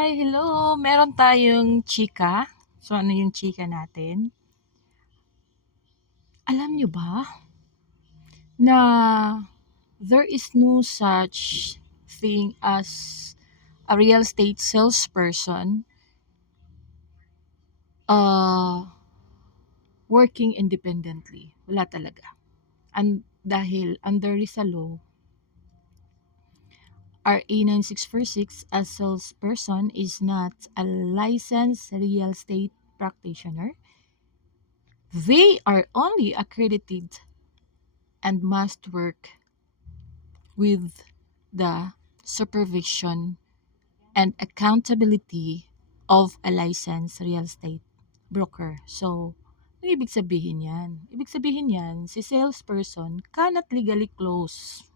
Hi, hello. Meron tayong chika. So, ano yung chika natin? Alam nyo ba na there is no such thing as a real estate salesperson working independently? Wala talaga. Dahil under RISA law, RA 9646, a salesperson is not a licensed real estate practitioner. They are only accredited and must work with the supervision and accountability of a licensed real estate broker. So, ano ibig sabihin yan? Ibig sabihin yan, si salesperson cannot legally close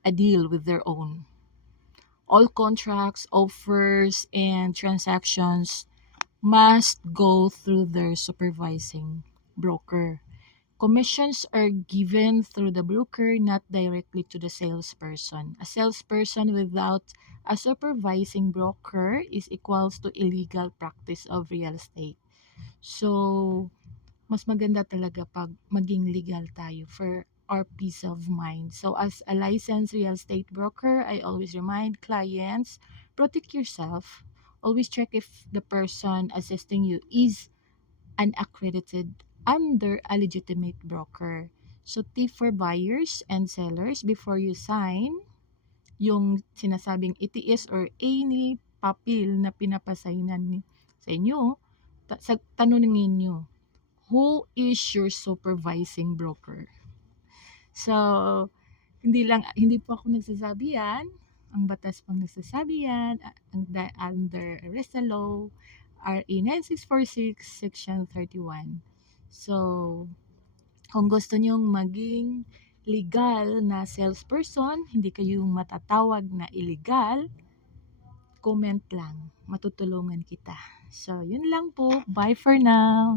a deal with their own. All contracts, offers, and transactions must go through their supervising broker. Commissions are given through the broker, not directly to the salesperson. A salesperson without a supervising broker is equals to illegal practice of real estate. So, mas maganda talaga pag maging legal tayo for our peace of mind. So, as a licensed real estate broker, I always remind clients, protect yourself. Always check if the person assisting you is an accredited under a legitimate broker. So tip for buyers and sellers before you sign yung sinasabing ETS or any papel na pinapasainan sa inyo, tanungin nyo, who is your supervising broker? So, hindi po ako nagsasabi yan. Ang batas pang nagsasabi yan, under RESA Law, RA 9646, Section 31. So, kung gusto nyong maging legal na salesperson, hindi kayo matatawag na illegal, comment lang. Matutulungan kita. So, yun lang po. Bye for now.